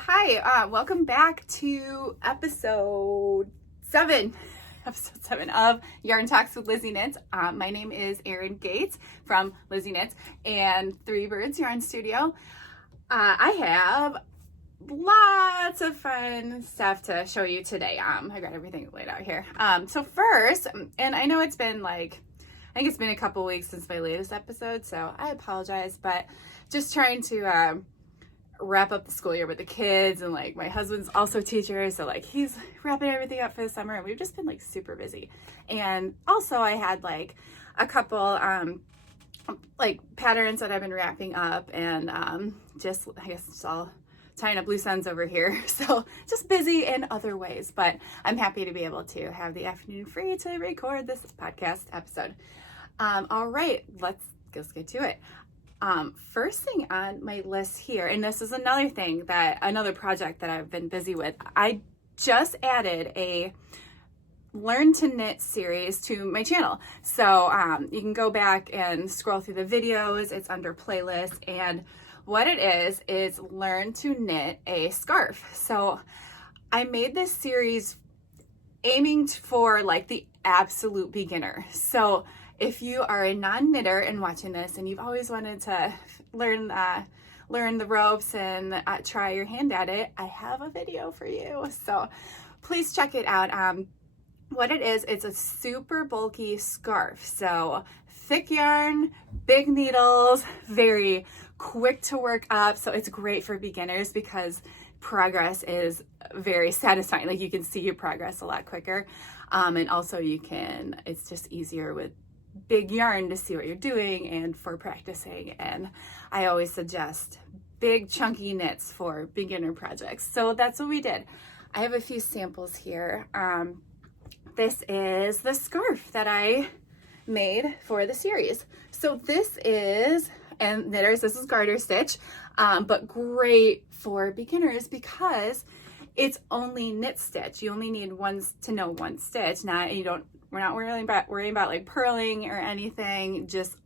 Hi, welcome back to episode 7 of Yarn Talks with Lizzy Knits. My name is Erin Gates from Lizzy Knits and Three Birds Yarn Studio. I have lots of fun stuff to show you today. I got everything laid out here. So first, and I know it's been I think it's been a couple weeks since my latest episode, so I apologize, but just trying to wrap up the school year with the kids, and my husband's also a teacher, so he's wrapping everything up for the summer, and we've just been super busy. And also I had a couple patterns that I've been wrapping up, and just I guess it's all tying up loose ends over here, so just busy in other ways, but I'm happy to be able to have the afternoon free to record this podcast episode. All right, let's get to it. First thing on my list here, and this is another project that I've been busy with. I just added a Learn to Knit series to my channel. So you can go back and scroll through the videos. It's under playlist, and what it is learn to knit a scarf. So I made this series aiming for the absolute beginner. So if you are a non-knitter and watching this and you've always wanted to learn the ropes and try your hand at it, I have a video for you. So please check it out. What it is, it's a super bulky scarf. So thick yarn, big needles, very quick to work up. So it's great for beginners because progress is very satisfying. You can see your progress a lot quicker. And also it's just easier with big yarn to see what you're doing and for practicing. And I always suggest big chunky knits for beginner projects. So that's what we did. I have a few samples here. This is the scarf that I made for the series. So this is, and knitters, this is garter stitch, but great for beginners because it's only knit stitch. You only need one stitch. We're not worrying about purling or anything, just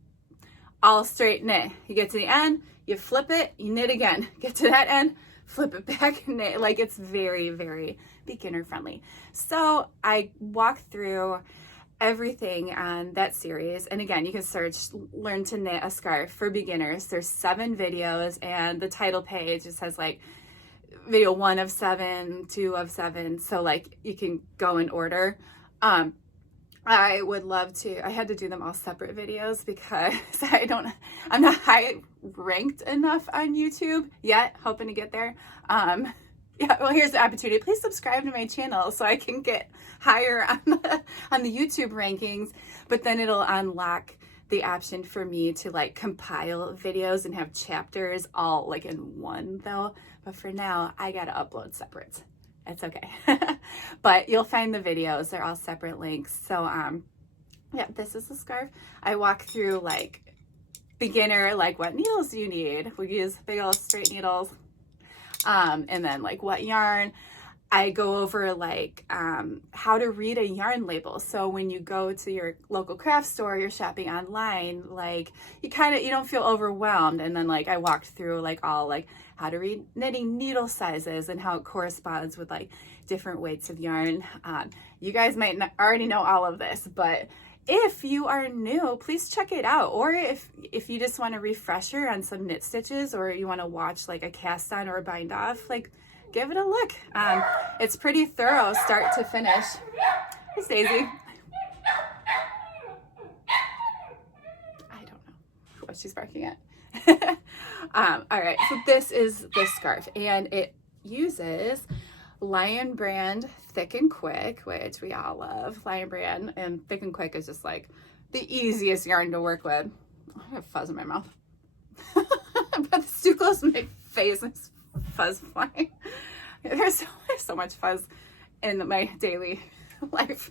all straight knit. You get to the end, you flip it, you knit again. Get to that end, flip it back, knit. It's very, very beginner friendly. So I walked through everything on that series. And again, you can search Learn to Knit a Scarf for Beginners. There's 7 videos, and the title page just has video 1 of 7, 2 of 7. So you can go in order. I would love to. I had to do them all separate videos because I'm not high ranked enough on YouTube yet, hoping to get there. Yeah, well, here's the opportunity. Please subscribe to my channel so I can get higher on the YouTube rankings, but then it'll unlock the option for me to compile videos and have chapters all in one though. But for now, I gotta upload separate. It's okay. But you'll find the videos. They're all separate links. So yeah, this is the scarf. I walk through beginner, what needles do you need? We use big old straight needles. And then what yarn. I go over how to read a yarn label. So when you go to your local craft store, you're shopping online, you don't feel overwhelmed. And then I walked through all how to read knitting needle sizes and how it corresponds with different weights of yarn. You guys might not already know all of this, but if you are new, please check it out. Or if you just want a refresher on some knit stitches, or you want to watch a cast on or a bind off, give it a look. It's pretty thorough start to finish. Hey, Daisy. I don't know what she's barking at. All right, so this is the scarf, and it uses Lion Brand Thick and Quick, which we all love. Lion Brand, and Thick and Quick is just the easiest yarn to work with. I have fuzz in my mouth. But it's too close to my face. There's fuzz flying. There's so much fuzz in my daily life.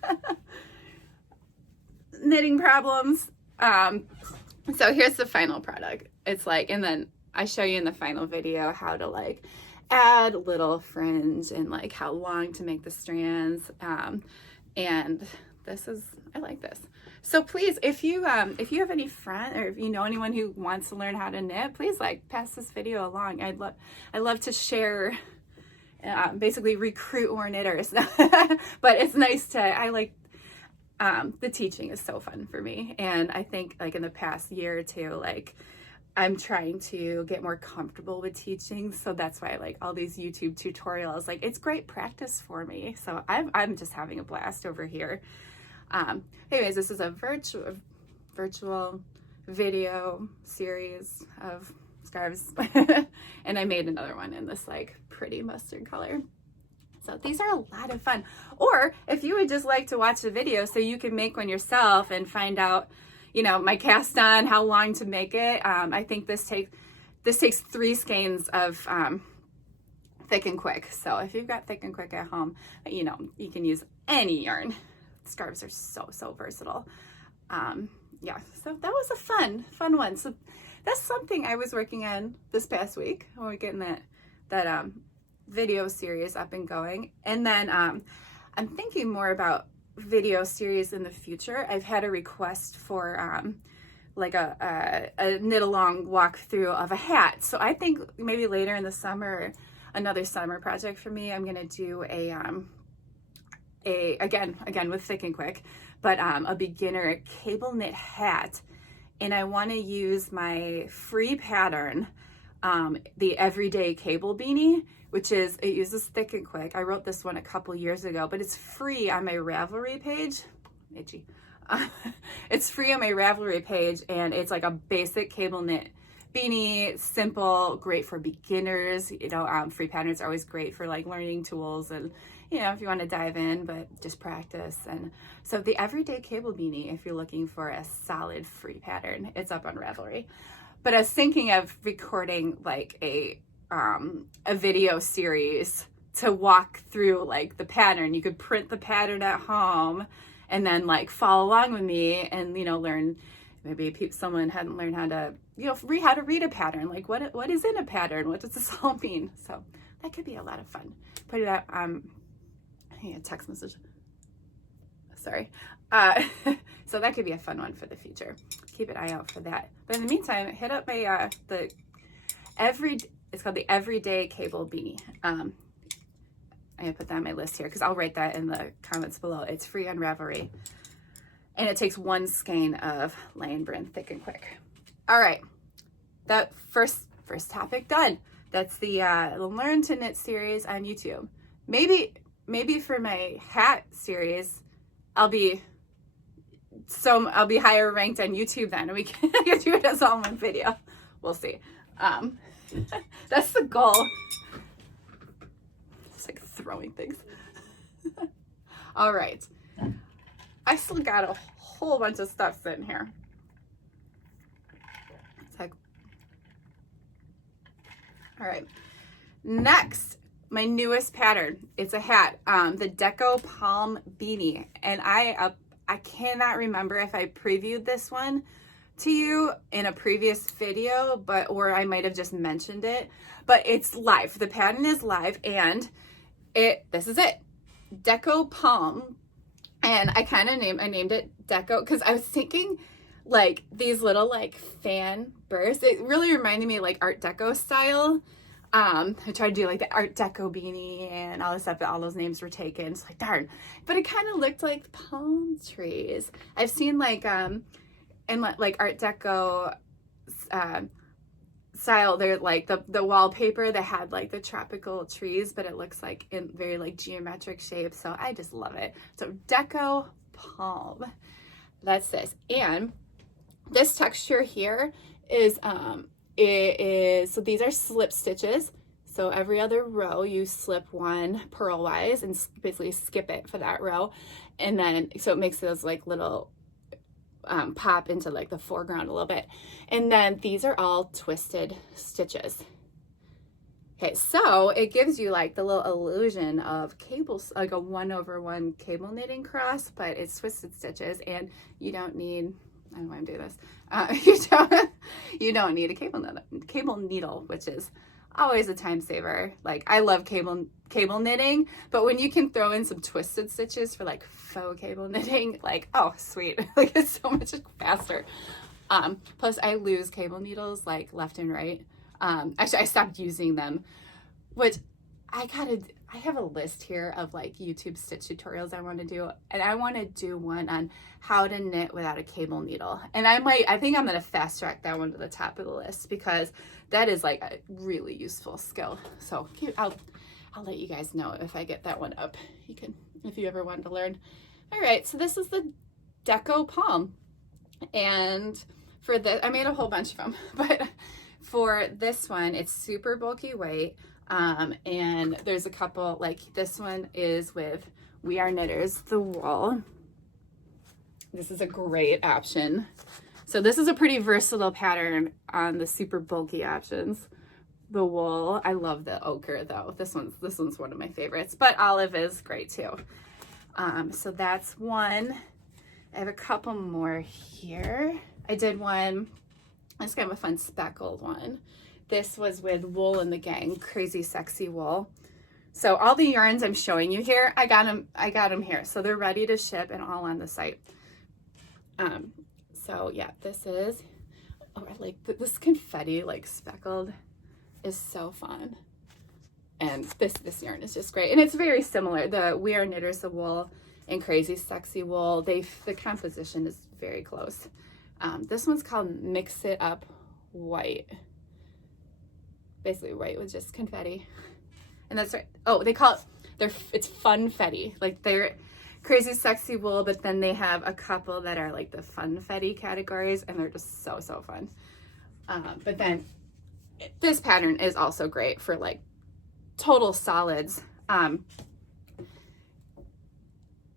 Knitting problems. So here's the final product. It's and then I show you in the final video how to add little fringe and how long to make the strands. And I like this. So please, if you have any friend, or if you know anyone who wants to learn how to knit, please pass this video along. I'd love to share basically recruit more knitters. But it's nice to, I like, the teaching is so fun for me. And I think like in the past year or two, like I'm trying to get more comfortable with teaching. So that's why I like all these YouTube tutorials. Like it's great practice for me. So I'm just having a blast over here. Anyways, this is a virtual video series of scarves. And I made another one in this like pretty mustard color. So these are a lot of fun. Or if you would just like to watch the video so you can make one yourself and find out, you know, my cast on, how long to make it. I think this takes 3 skeins of Thick and Quick. So if you've got Thick and Quick at home, you know, you can use any yarn. Scarves are so versatile. Yeah, so that was a fun one. So that's something I was working on this past week when we're getting that video series up and going. And then I'm thinking more about video series in the future. I've had a request for like a knit along walkthrough of a hat. So I think maybe later in the summer, another summer project for me, I'm gonna do a again with Thick and Quick, but a beginner cable knit hat. And I want to use my free pattern, the Everyday Cable Beanie, which is, it uses Thick and Quick. I wrote this one a couple years ago, but it's free on my Ravelry page. Itchy. It's free on my Ravelry page, and it's like a basic cable knit beanie, simple, great for beginners. You know, free patterns are always great for like learning tools and, you know, if you want to dive in, but just practice. And so the Everyday Cable Beanie, if you're looking for a solid free pattern, it's up on Ravelry. But I was thinking of recording like a video series to walk through like the pattern. You could print the pattern at home and then like follow along with me and, you know, learn. Maybe someone hadn't learned how to, you know, how to read a pattern. Like what is in a pattern? What does this all mean? So that could be a lot of fun. Put it out. A text message. Sorry. So that could be a fun one for the future. Keep an eye out for that. But in the meantime, hit up my it's called the Everyday Cable Beanie. I'm gonna put that on my list here because I'll write that in the comments below. It's free on Ravelry. And it takes 1 skein of Lion Brand Thick and Quick. All right, that first topic done. That's the Learn to Knit series on YouTube. Maybe for my hat series, I'll be higher ranked on YouTube then, and we can do it as all one video. We'll see. That's the goal. Just like throwing things. All right. I still got a whole bunch of stuff sitting here. It's like, all right. Next, my newest pattern. It's a hat, the Deco Palm Beanie, and I cannot remember if I previewed this one to you in a previous video, or I might have just mentioned it, but it's live. The pattern is live, and this is it, Deco Palm. And I named it Deco because I was thinking like these little like fan bursts. It really reminded me like Art Deco style. I tried to do like the Art Deco beanie and all this stuff, but all those names were taken. It's like, darn. But it kind of looked like palm trees. I've seen like in like Art Deco style, they're like the wallpaper that had like the tropical trees, but it looks like in very like geometric shape. So I just love it. So Deco Palm, that's this. And this texture here is so these are slip stitches. So every other row you slip 1 purlwise and basically skip it for that row. And then, so it makes those like little pop into like the foreground a little bit. And then these are all twisted stitches. Okay, so it gives you like the little illusion of cables, like a 1/1 cable knitting cross, but it's twisted stitches, and you don't need, I don't want to do this. You don't need a cable needle, which is always a time saver. Like I love cable knitting, but when you can throw in some twisted stitches for like faux cable knitting, like, oh sweet, like it's so much faster. Plus I lose cable needles like left and right. Actually I stopped using them, which I have a list here of like YouTube stitch tutorials I want to do, and I want to do one on how to knit without a cable needle. And I think I'm going to fast track that one to the top of the list because that is like a really useful skill. So I'll let you guys know if I get that one up. You can, if you ever wanted to learn. All right, so this is the Deco Palm. And for this, I made a whole bunch of them, but for this one, it's super bulky weight. And there's a couple, like this one is with We Are Knitters, the wool. This is a great option. So this is a pretty versatile pattern on the super bulky options. The wool, I love the ochre though. This one's one of my favorites, but olive is great too. So that's one. I have a couple more here. I did one, it's kind of a fun speckled one. This was with Wool in the Gang, Crazy Sexy Wool. So all the yarns I'm showing you here, I got them here. So they're ready to ship and all on the site. So yeah, this is, oh, I like this confetti, like speckled is so fun. And this yarn is just great. And it's very similar. The We Are Knitters, the wool and Crazy Sexy Wool, the composition is very close. This one's called Mix It Up White. Basically white with just confetti. And that's right. Oh, they call it, it's funfetti. Like they're Crazy Sexy Wool, but then they have a couple that are like the funfetti categories, and they're just so fun. But then this pattern is also great for like total solids.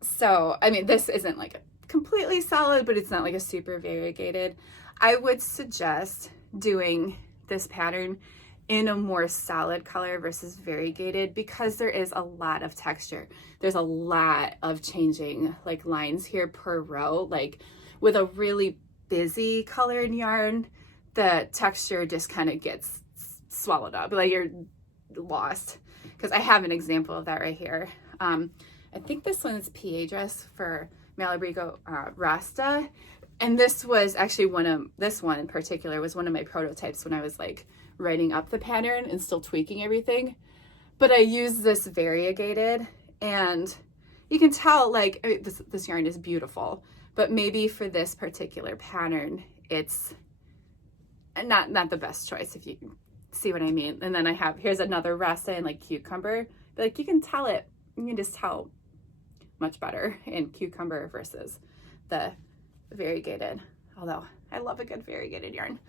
So, I mean, this isn't like a completely solid, but it's not like a super variegated. I would suggest doing this pattern in a more solid color versus variegated because there is a lot of texture. There's a lot of changing like lines here per row. Like with a really busy colored yarn, the texture just kind of gets swallowed up. Like you're lost. Because I have an example of that right here. I think this one's PA dress for Malabrigo Rasta. And this was actually this one in particular was one of my prototypes when I was like writing up the pattern and still tweaking everything. But I used this variegated, and you can tell like this yarn is beautiful, but maybe for this particular pattern, it's not the best choice, if you see what I mean. And then here's another Rasta and like cucumber, but like you can just tell much better in cucumber versus the variegated. Although I love a good variegated yarn.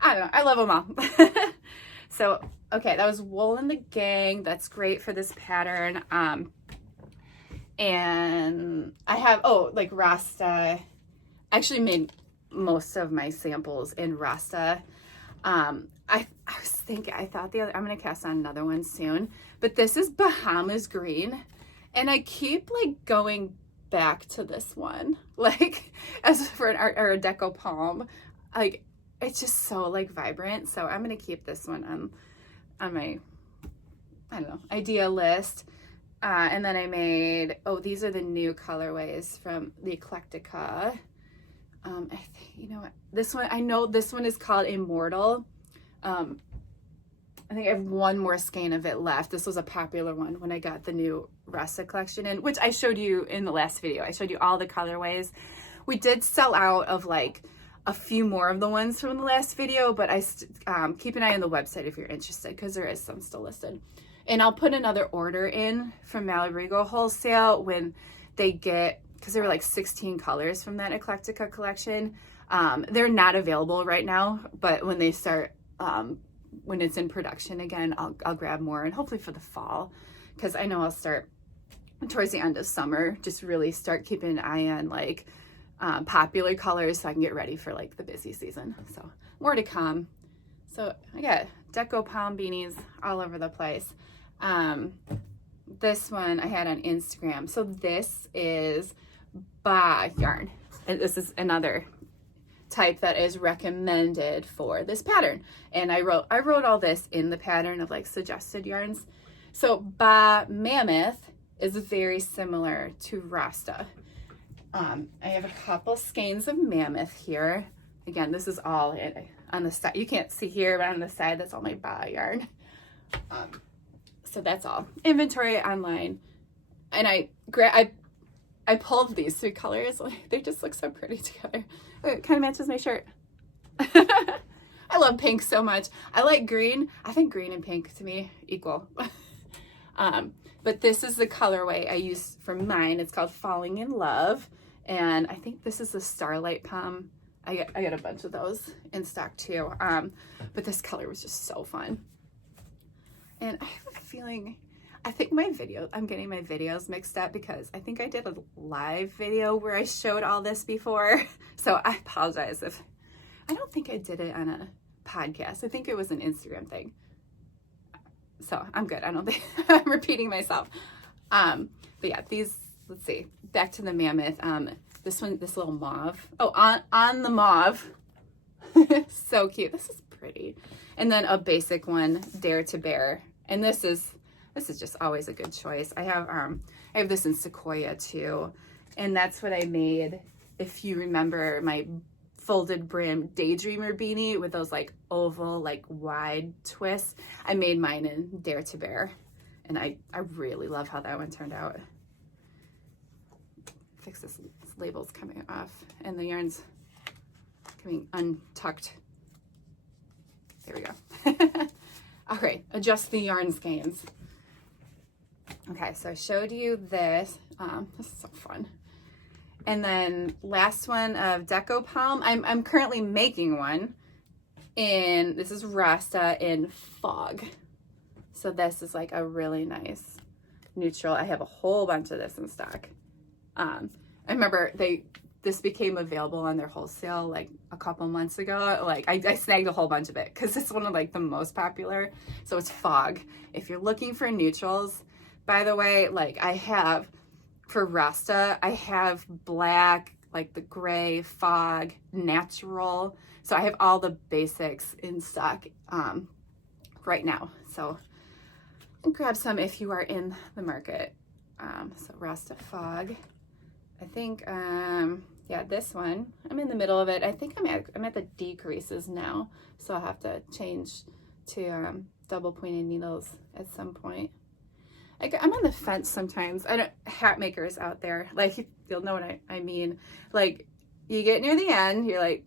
I don't know, I love them all. So, okay, that was Wool in the Gang. That's great for this pattern. And I have, like Rasta. I actually made most of my samples in Rasta. I was thinking, I thought I'm going to cast on another one soon, but this is Bahamas Green. And I keep like going back to this one, like as for an art or a Deco Palm, like it's just so like vibrant. So I'm going to keep this one on my, I don't know, idea list. And then I made, these are the new colorways from the Eclectica. I think, you know what, this one, I know this one is called Immortal. I think I have one more skein of it left. This was a popular one when I got the new Rasta collection in, which I showed you in the last video. I showed you all the colorways. We did sell out of like a few more of the ones from the last video, but I keep an eye on the website if you're interested, because there is some still listed. And I'll put another order in from Malabrigo Wholesale when they get, because there were like 16 colors from that Eclectica collection. They're not available right now, but when they start, when it's in production again, I'll grab more, and hopefully for the fall, because I know I'll start towards the end of summer, just really start keeping an eye on like popular colors so I can get ready for like the busy season. So more to come. So I got Deco Palm Beanies all over the place. This one I had on Instagram. So this is Ba yarn. And this is another type that is recommended for this pattern. And I wrote all this in the pattern of like suggested yarns. So Ba Mammoth is very similar to Rasta. I have a couple skeins of Mammoth here. Again, this is all on the side. You can't see here, but on the side, that's all my Ba yarn. So that's all. Inventory online. And I pulled these 3 colors. They just look so pretty together. It kind of matches my shirt. I love pink so much. I like green. I think green and pink to me equal. But this is the colorway I use for mine. It's called Falling in Love. And I think this is the Starlight Pom. I got a bunch of those in stock too. But this color was just so fun. And I have a feeling, I think I'm getting my videos mixed up because I think I did a live video where I showed all this before. So I apologize if, I don't think I did it on a podcast. I think it was an Instagram thing. So I'm good. I don't think I'm repeating myself. But yeah, these, let's see, back to the mammoth. This one, this little mauve. Oh, on the mauve. So cute. This is pretty. And then a basic one, Dare to Bear. And this is just always a good choice. I have this in Sequoia too. And that's what I made. If you remember my folded brim Daydreamer beanie with those like oval, like wide twists. I made mine in Dare to Bear. And I really love how that one turned out. Fix this label's coming off and the yarn's coming untucked. There we go. All right, adjust the yarn skeins. Okay, so I showed you this. This is so fun. And then last one of Deco Palm. I'm currently making one in, this is Rasta in Fog. So this is like a really nice neutral. I have a whole bunch of this in stock. I remember this became available on their wholesale like a couple months ago. Like I snagged a whole bunch of it because it's one of like the most popular. So it's Fog. If you're looking for neutrals, by the way, like I have, for Rasta, I have black, like the gray, Fog, natural. So I have all the basics in stock right now. So grab some if you are in the market. So Rasta Fog. I think, yeah, this one, I'm in the middle of it. I think I'm at the decreases now. So I'll have to change to double pointed needles at some point. I'm on the fence sometimes. Hat makers out there, like you'll know what I mean. Like you get near the end, you're like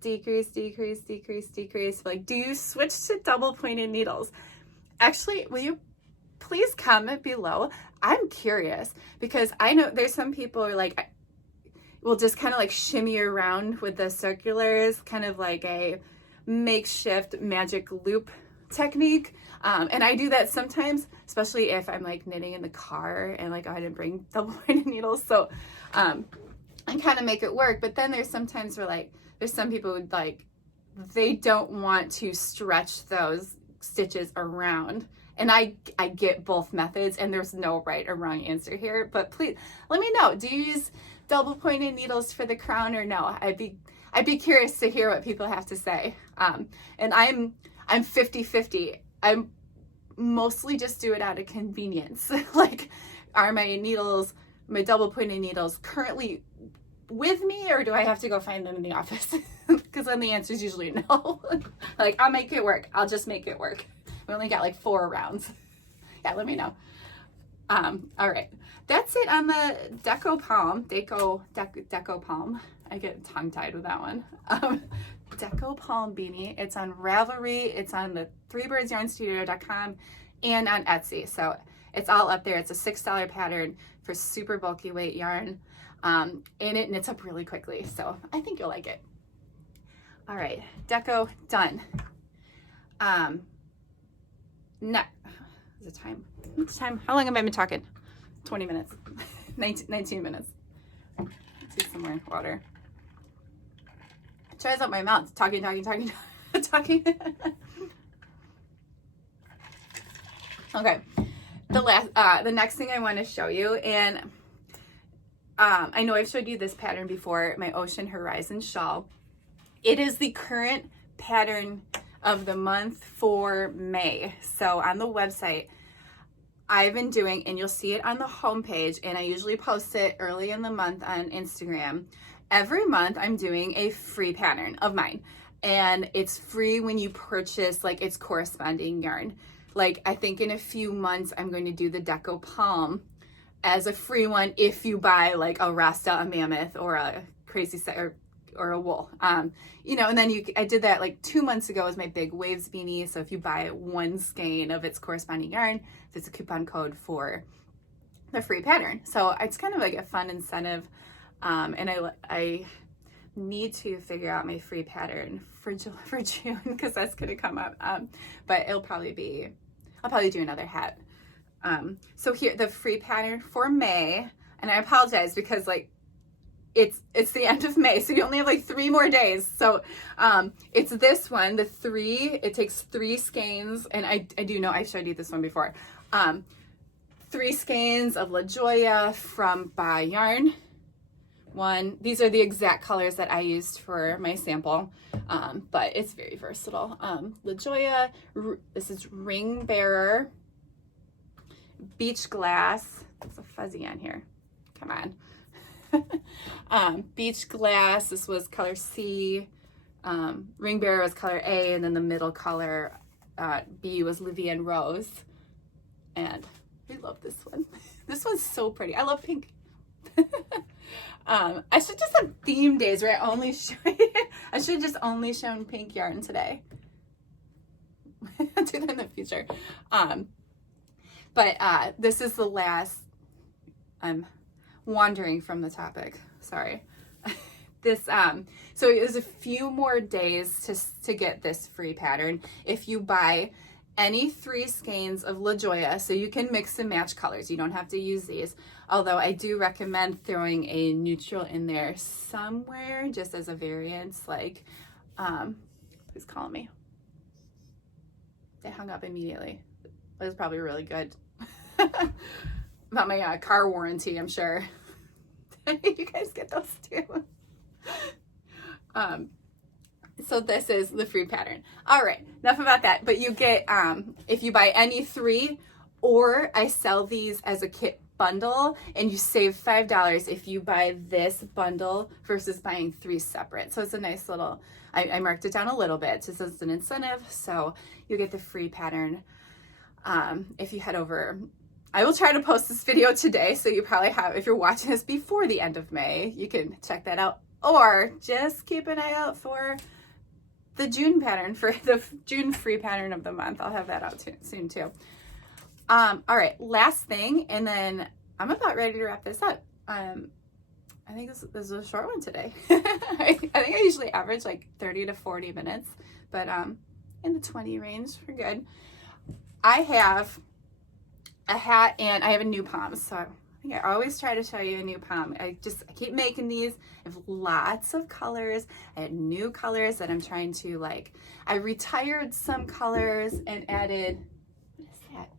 decrease, decrease, decrease, decrease. Like, do you switch to double pointed needles? Actually, will you please comment below? I'm curious because I know there's some people who are like, will just kind of like shimmy around with the circulars, kind of like a makeshift magic loop technique. And I do that sometimes, especially if I'm like knitting in the car and like I didn't bring double pointed needles. So I kind of make it work. But then there's sometimes where like, there's some people who like, they don't want to stretch those stitches around. And I get both methods and there's no right or wrong answer here, but please let me know. Do you use double pointed needles for the crown or no? I'd be curious to hear what people have to say. And I'm 50-50. I'm mostly just do it out of convenience. Like, are my needles, my double pointed needles currently with me or do I have to go find them in the office? Because then the answer is usually no. Like, I'll make it work. I'll just make it work. We only got like 4 rounds. Yeah, let me know. All right, that's it on the Deco Palm. Deco Palm. I get tongue-tied with that one. Deco Palm Beanie. It's on Ravelry. It's on the threebirdsYarnstudio.com and on Etsy. So it's all up there. It's a $6 pattern for super bulky weight yarn. And it knits up really quickly. So I think you'll like it. All right, Deco done. No, is it time? It's time. How long have I been talking? 20 minutes. 19 minutes. Let's see some more water. Tries out my mouth. Talking. Okay. The next thing I want to show you, and I know I've showed you this pattern before, my Ocean Horizon Shawl. It is the current pattern of the month for May. So on the website, I've been doing, and you'll see it on the homepage, and I usually post it early in the month on Instagram. Every month I'm doing a free pattern of mine, and it's free when you purchase like its corresponding yarn. like, I think in a few months, I'm going to do the Deco Palm as a free one if you buy like a Rasta, a Mammoth, or a Crazy Set, or a wool. You know, and then I did that like 2 months ago as my big waves beanie. So if you buy one skein of its corresponding yarn, there's a coupon code for the free pattern. So it's kind of like a fun incentive. And I need to figure out my free pattern for June, because that's going to come up. But I'll probably do another hat. So here, the free pattern for May, and I apologize because like it's the end of May, so you only have like 3 more days. So it's this one, it takes 3 skeins, and I do know I showed you this one before. 3 skeins of La Jolla from By Yarn. These are the exact colors that I used for my sample, but it's very versatile. La Jolla, this is Ring Bearer, Beach Glass, there's a fuzzy on here, come on. Beach Glass, this was color C, Ring Bearer was color A, and then the middle color B was Livian Rose, and I love this one. This one's so pretty. I love pink. I should just have theme days where I should just only shown pink yarn today. I'll do that in the future. But this is the last, I'm wandering from the topic, sorry. So it was a few more days to get this free pattern if you buy any 3 skeins of La Jolla. So you can mix and match colors, you don't have to use these, although I do recommend throwing a neutral in there somewhere just as a variance. Like who's calling me? They hung up immediately. It was probably really good. About my car warranty, I'm sure. You guys get those too. So this is the free pattern. All right, enough about that. But you get, if you buy any 3, or I sell these as a kit bundle, and you save $5 if you buy this bundle versus buying 3 separate. So it's a nice little, I marked it down a little bit just as an incentive. So you get the free pattern if you head over. I will try to post this video today, so you probably have, if you're watching this before the end of May, you can check that out, or just keep an eye out for the June pattern, for the June free pattern of the month. I'll have that out soon too. All right, last thing, and then I'm about ready to wrap this up. I think this is a short one today. I think I usually average like 30 to 40 minutes, but in the 20 range, we're good. I have a hat and I have a new pom. So I think I always try to show you a new pom. I keep making these. I have lots of colors. I had new colors that I'm trying to like, I retired some colors and added, what is that?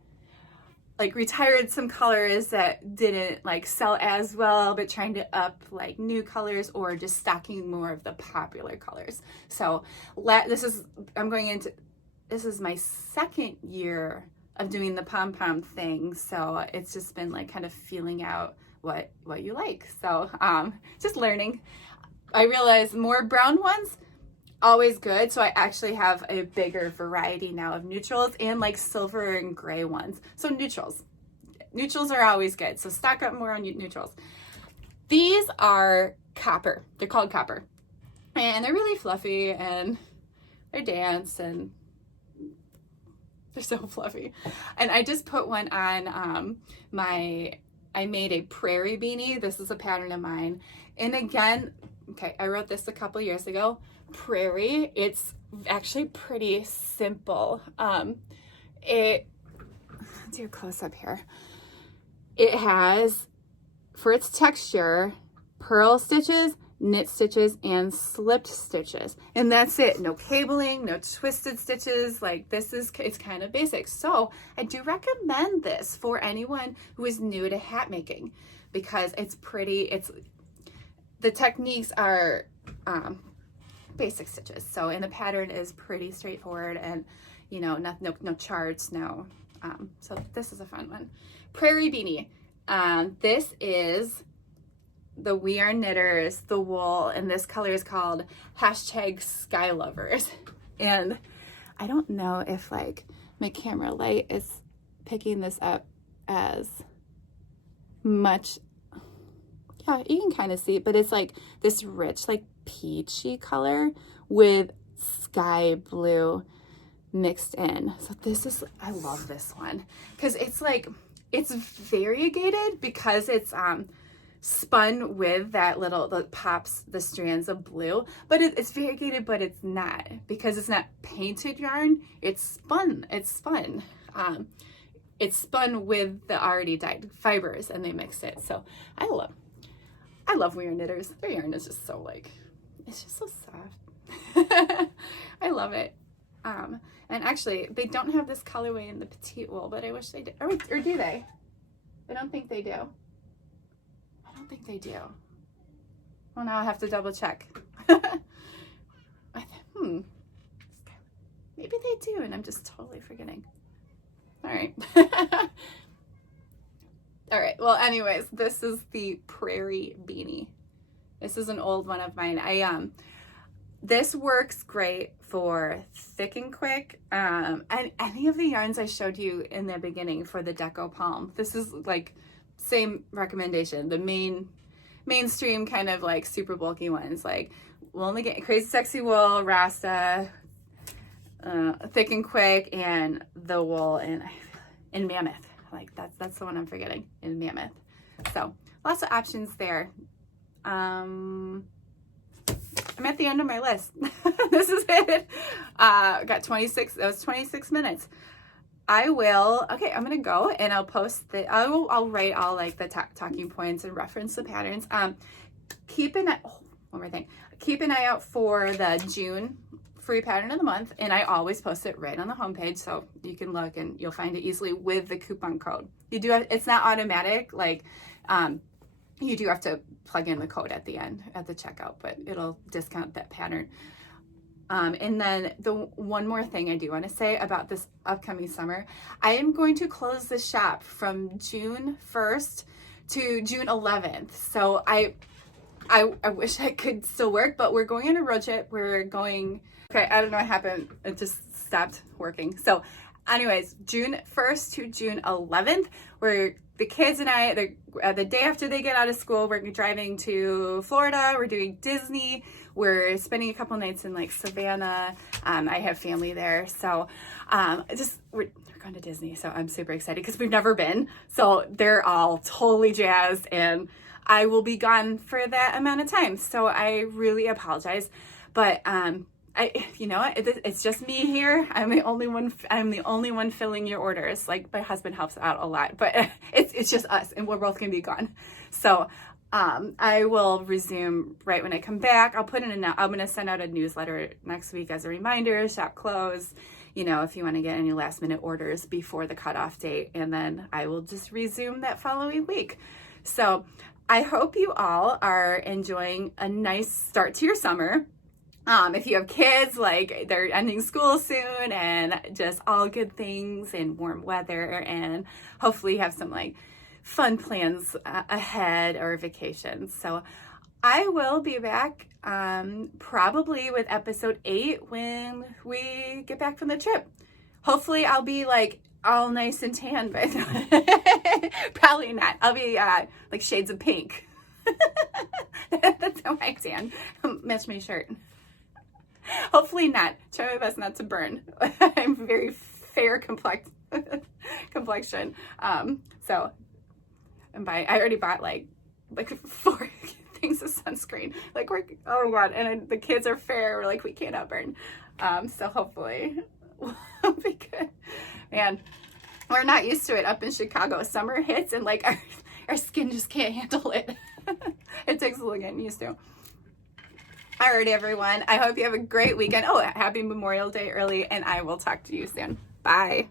Like retired some colors that didn't like sell as well, but trying to up like new colors, or just stocking more of the popular colors. So this is my 2nd year of doing the pom-pom thing, so it's just been like kind of feeling out what you like. So just learning. I realized more brown ones, always good, so I actually have a bigger variety now of neutrals and like silver and gray ones. So neutrals are always good, so stock up more on neutrals. These are copper. They're called copper, and they're really fluffy, and they're dance, and they're so fluffy. And I just put one on I made a Prairie Beanie. This is a pattern of mine. And again, okay, I wrote this a couple years ago. Prairie, it's actually pretty simple. Let's do a close up here. It has, for its texture, purl stitches, knit stitches, and slipped stitches, and that's it. No cabling, no twisted stitches. Like it's kind of basic. So I do recommend this for anyone who is new to hat making, because it's pretty. The techniques are basic stitches. So, and the pattern is pretty straightforward, and no charts, no. So this is a fun one. Prairie Beanie. This is the We Are Knitters, the wool, and this color is called #SkyLovers. And I don't know if like my camera light is picking this up as much. Yeah, you can kind of see it, but it's like this rich, like peachy color with sky blue mixed in. So this is, I love this one because it's like, it's variegated because it's spun with that little, that pops the strands of blue, but it's variegated, but it's not, because it's not painted yarn. It's spun. It's spun with the already dyed fibers, and they mix it. So I love weird knitters. Their yarn is just so like, it's just so soft. I love it. And actually, they don't have this colorway in the petite wool, but I wish they did. Or do they? I don't think they do. I don't think they do. Well, now I have to double check. Maybe they do, and I'm just totally forgetting. All right. All right. Well, anyways, this is the Prairie Beanie. This is an old one of mine. This works great for thick and quick. And any of the yarns I showed you in the beginning for the Deco Palm, this is like same recommendation. The mainstream kind of like super bulky ones, like we'll only get Crazy Sexy Wool, Rasta, Thick and Quick, and the wool in Mammoth. Like that's the one I'm forgetting, in Mammoth. So lots of options there. I'm at the end of my list. This is it. Got 26, that was 26 minutes. I'm gonna go and I'll post I'll write all like the talking points and reference the patterns. Keep an eye out for the June free pattern of the month, and I always post it right on the homepage, so you can look and you'll find it easily with the coupon code. It's not automatic, like, you do have to plug in the code at the end, at the checkout, but it'll discount that pattern. And then the one more thing I do want to say about this upcoming summer, I am going to close the shop from June 1st to June 11th. So I wish I could still work, but we're going on a road trip. Okay, I don't know what happened. It just stopped working. So anyways, June 1st to June 11th, where the kids and I, the day after they get out of school, we're driving to Florida. We're doing Disney. We're spending a couple nights in like Savannah. I have family there. So we're going to Disney. So I'm super excited because we've never been. So they're all totally jazzed, and I will be gone for that amount of time. So I really apologize. But it's just me here. I'm the only one filling your orders. Like, my husband helps out a lot, but it's just us, and we're both gonna be gone. So I will resume right when I come back. I'm gonna send out a newsletter next week as a reminder. Shop closed. If you want to get any last minute orders before the cutoff date, and then I will just resume that following week. So I hope you all are enjoying a nice start to your summer. If you have kids, like, they're ending school soon, and just all good things and warm weather, and hopefully you have some like fun plans ahead, or vacations. So I will be back probably with episode 8 when we get back from the trip. Hopefully I'll be like all nice and tan by then. Probably not. I'll be like shades of pink. That's how I tan. Match my shirt. Hopefully not. Try my best not to burn. I'm very fair complexion. So, I already bought like 4 things of sunscreen. Like, oh my god, and the kids are fair. We're like, we can't outburn. So hopefully we'll be good. Man, we're not used to it up in Chicago. Summer hits and like our skin just can't handle it. It takes a little getting used to. Alrighty, everyone. I hope you have a great weekend. Oh, happy Memorial Day early, and I will talk to you soon. Bye.